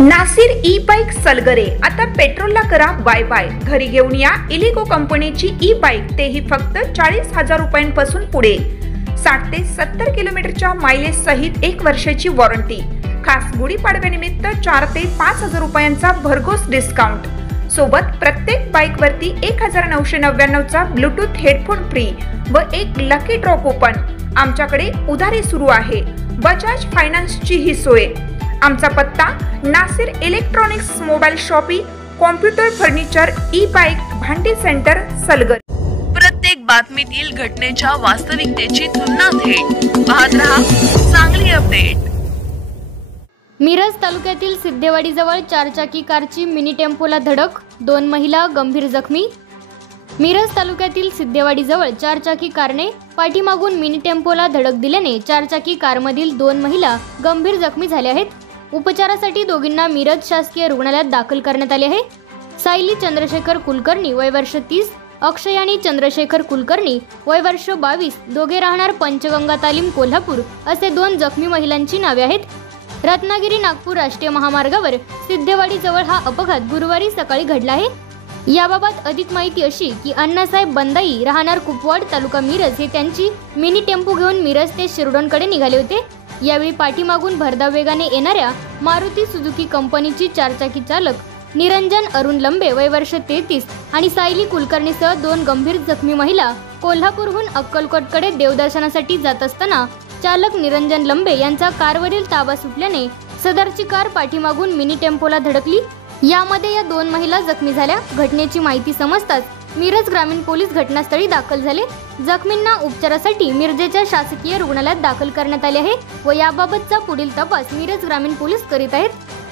Nasir e bike Salgare, आता पेट्रोलला करा bye bye. घरी घेऊन या इलिगो कंपनीची ई बाईक, तेही फक्त 40,000 रुपयांपासून पुढे। 60 ते 70 किलोमीटरच्या मायलेज सहित 1 वर्षाची वॉरंटी। खास गुढीपाडव्यानिमित्त 4 ते 5,000 रुपयांचा भरघोस डिस्काउंट। सोबत प्रत्येक बाईक वरती 1999 चा ब्लूटूथ हेडफोन फ्री व एक लकी ड्रॉ कूपन। आमच्याकडे उधारी सुरू आहे। बजाज फायनान्सची ही सोय। आमचा पत्ता Nasir electronics, mobile shoppe, computer, furniture, e bike, भांडी सेंटर, सलगर। प्रत्येक बातमीतील घटनेच्या वास्तविकतेची तुलना थेट पाहत रहा चांगली अपडेट। मिरज तालुक्यातील सिद्धेवाडीजवळ 4 चाकी कारची मिनी टेम्पोला धडक, 2 महिला गंभीर जखमी। मिरज तालुक्यातील सिद्धेवाडीजवळ 4 चाकी कारने पाठीमागून मिनी टेम्पोला धडक दिल्याने 4 चाकी कारमधील 2 महिला गंभीर जखमी झाल्या आहेत। उपचारासाठी दोघींना मिरज शासकीय रुग्णालयात दाखल करण्यात आले आहे। सायली चंद्रशेखर कुलकर्णी वय वर्ष 30, अक्षयानी चंद्रशेखर कुलकर्णी वय वर्ष 22, दोघे राहणार पंचगंगा तालीम कोल्हापूर असे 2 जखमी महिलांची नावे आहेत। रत्नागिरी नागपूर राष्ट्रीय महामार्गावर सिद्धेवाडी जवळ हा अपघात गुरुवारी सकाळी घडला आहे। याबाबत अधिक माहिती अशी की अण्णासाहेब बंदाई राहणार कुपवाड तालुका मिरज हे त्यांची मिनी टेम्पो घेऊन मिरज ते शिरडोनकडे निघाले होते। यावेळी पाठीमागून भरधाव वेगाने येणाऱ्या मारुती सुझुकी कंपनीची 4 चाकी चालक निरंजन अरुण लंबे वय वर्ष 33 आणि सायली कुलकर्णीसह 2 गंभीर जखमी महिला कोल्हापूरहून अक्कलकोटकडे देवदर्शनासाठी जात असताना चालक निरंजन लंबे यांचा कारवरील ताबा सुटल्याने सदरची कार पाठीमागून मिनी टेम्पोला धडकली। यामध्ये या 2 महिला जखमी झाल्या। घटनेची माहिती समजताच मिरज ग्रामीण पोलीस घटनास्थळी दाखल झाले। जखमींना उपचारासाठी मिरजेच्या शासकीय रुग्णालयात दाखल करण्यात आले आहे व याबाबतचा पुढील तपास मिरज ग्रामीण पोलीस करीत आहेत।